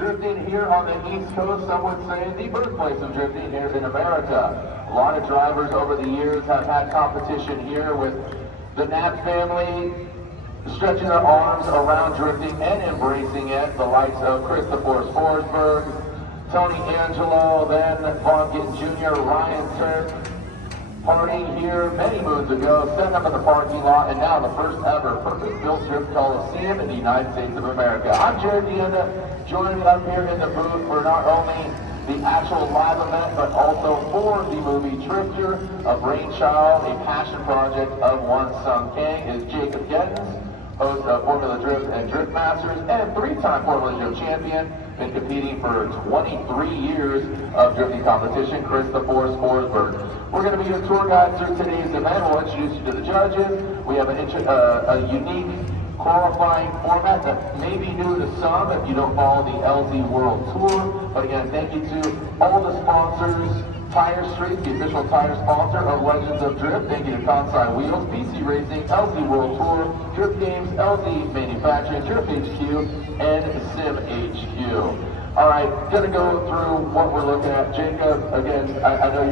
Drifting here on the East Coast, some would say the birthplace of drifting here in America. A lot of drivers over the years have had competition here with the Knapp family stretching their arms around drifting and embracing it. The likes of Christopher Forsberg, Tony Angelo, then Vaughn Gittin Jr., Ryan Turk, partying here many moons ago, setting up in the parking lot, and now the first ever purpose-built drift coliseum in the United States of America. I'm Jared Deanda, joining me up here in the booth for not only the actual live event, but also for the movie Drifter, a brainchild, a passion project of one Sung Kang, is Jacob Gettins, host of Formula Drift and Drift Masters, and three-time Formula Drift champion, been competing for 23 years of drifting competition, Christopher Forsberg. We're going to be your tour guide through today's event. We'll introduce you to the judges. We have a unique qualifying format that may be new to some if you don't follow the LZ World Tour. But again, thank you to all the sponsors. Tire Street, the official tire sponsor of Legends of Drift. Thank you to Kansai Wheels, PC Racing, LZ World Tour, Drift Games, LZ Manufacturing, Drift HQ, and Sim HQ. All right, gonna go through what we're looking at. Jacob, again, I know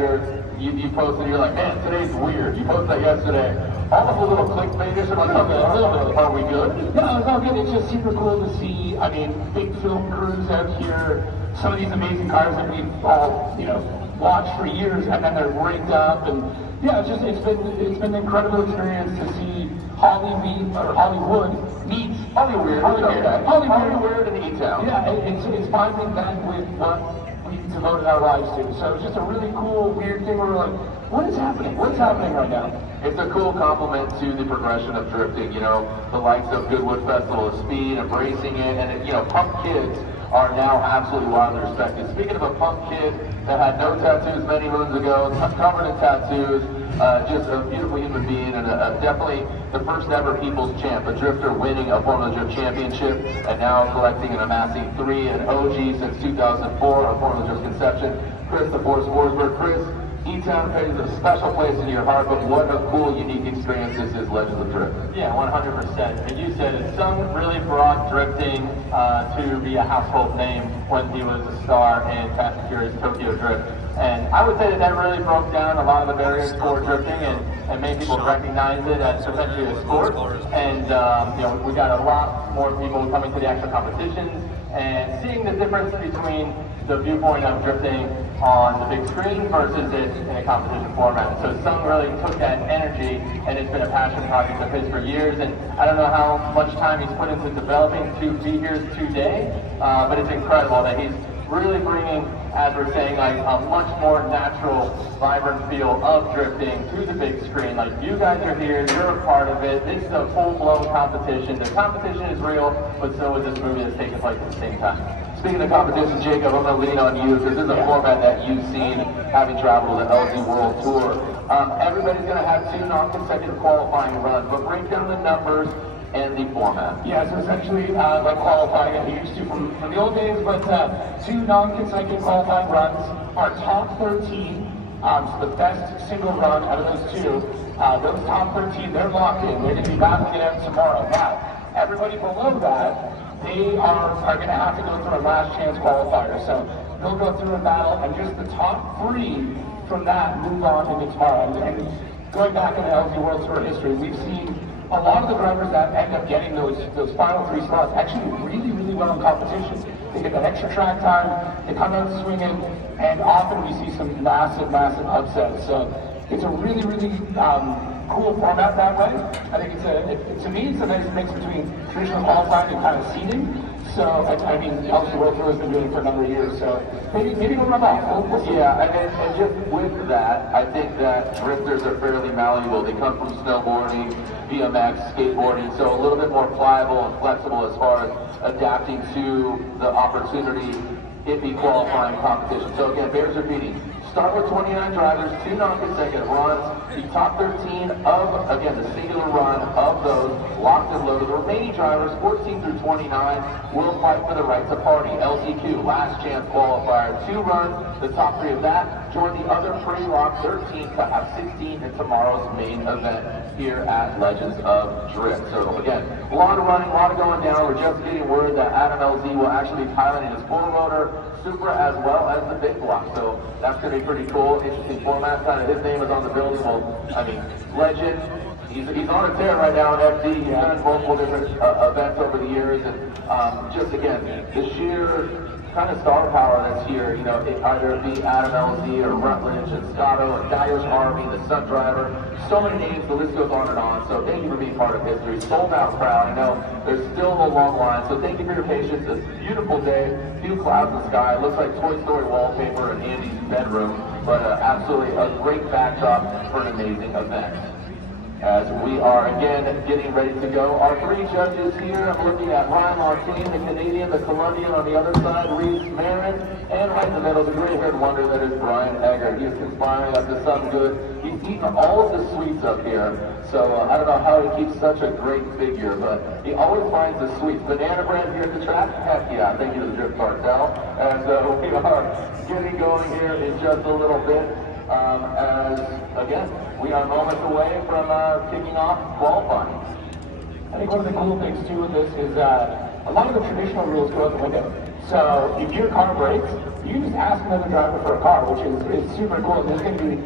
you posted, you're like, man, today's weird. You posted that yesterday. Almost a little clickbaitish. I'm like, okay, a little bit. Are we good? No, it's all good. It's just super cool to see. I mean, big film crews out here. Some of these amazing cars that we've all, watched for years, and then they're rigged up, and yeah, it's been an incredible experience to see Hollywood meet Hollywood in E-Town. Yeah, it's finding that with what we've devoted our lives to. So it's just a really cool, weird thing where we're like, what is happening? What's happening right now? It's a cool compliment to the progression of drifting. The likes of Goodwood Festival of Speed, embracing it, and Punk Kids are now absolutely widely respected. Speaking of a punk kid that had no tattoos many moons ago, covered in tattoos, just a beautiful human being, and definitely the first ever People's Champ, a drifter winning a Formula Drift Championship, and now collecting and amassing 3 an OG since 2004 of Formula Drift's conception, Christopher Forsberg. Chris, E-Town pays a special place in your heart, but what a cool, unique experience this is, Legends of Drift. Yeah, 100%. And you said it, Sung really brought drifting to be a household name when he was a star in Fast and Furious Tokyo Drift. And I would say that really broke down a lot of the barriers for drifting and made people recognize it as potentially a sport. And we got a lot more people coming to the actual competitions and seeing the difference between the viewpoint of drifting on the big screen versus it in a competition format. So Sung really took that energy, and it's been a passion project of his for years, and I don't know how much time he's put into developing to be here today, but it's incredible that he's really bringing, as we're saying, like a much more natural, vibrant feel of drifting to the big screen. Like, you guys are here, you're a part of it, this is a full-blown competition. The competition is real, but so is this movie that's taking place at the same time. Speaking of competition, Jacob, I'm going to lean on you because this is a format that you've seen having traveled the LZ World Tour. Everybody's going to have 2 non-consecutive qualifying runs, but break down the numbers and the format. Yeah, so essentially like qualifying that we used to from the old days, but 2 non-consecutive qualifying runs. Our top 13, so the best single run out of those 2, those top 13, they're locked in. They're going to be battling it out tomorrow. Now, everybody below that, they are going to have to go through a last chance qualifier. So they'll go through a battle, and just the top 3 from that move on into tomorrow. And going back in the LZ World Tour history, we've seen a lot of the drivers that end up getting those final 3 spots actually really, really well in competition. They get that extra track time, they come out swinging, and often we see some massive, massive upsets. So it's a really, really cool format that way. I think to me, it's a nice mix between traditional qualifying and kind of seeding. So, I mean, LZ World Tour has been doing it for a number of years, so maybe we'll rub off. We'll see. Yeah, and just with that, I think that drifters are fairly malleable. They come from snowboarding, BMX, skateboarding, so a little bit more pliable and flexible as far as adapting to the opportunity in the qualifying competition. So again, bears repeating. Start with 29 drivers, 2 non-consecutive runs. The top 13 of, again, the singular run of those locked and loaded. The remaining drivers, 14 through 29, will fight for the right to party. LCQ, last chance qualifier, 2 runs. The top 3 of that join the other pre-locked 13 to have 16 in tomorrow's main event. here at Legends of Drift. So again, a lot of running, a lot of going down. We're just getting word that Adam LZ will actually be piloting his four-motor Supra as well as the big block. So that's going to be pretty cool, interesting format. Kind of his name is on the building. Well, I mean, Legend. He's on a tear right now in FD. He's done multiple different events over the years, and just again, the sheer kind of star power that's here. You know, either it be Adam LZ or Rutledge and Scotto and Daish Army, the Sun Driver. So many names, the list goes on and on. So thank you for being part of history. Sold out crowd. I know there's still a long line. So thank you for your patience. It's a beautiful day. Few clouds in the sky. It looks like Toy Story wallpaper in Andy's bedroom, but absolutely a great backdrop for an amazing event. As we are again getting ready to go. Our three judges here, I'm looking at Ryan Martin, the Canadian, the Colombian on the other side, Reese Marin, and right in the middle, the gray-haired wonder that is Brian Egger. He is conspiring up to some good. He's eaten all of the sweets up here, so I don't know how he keeps such a great figure, but he always finds the sweets. Banana Bread here at the track? Heck yeah, thank you to the Drift Cartel. And we are getting going here in just a little bit. As again, we are moments away from kicking off qualifying. I think one of the cool things too with this is a lot of the traditional rules go out the window. So if your car breaks, you just ask another driver for a car, which is super cool. And there's going to be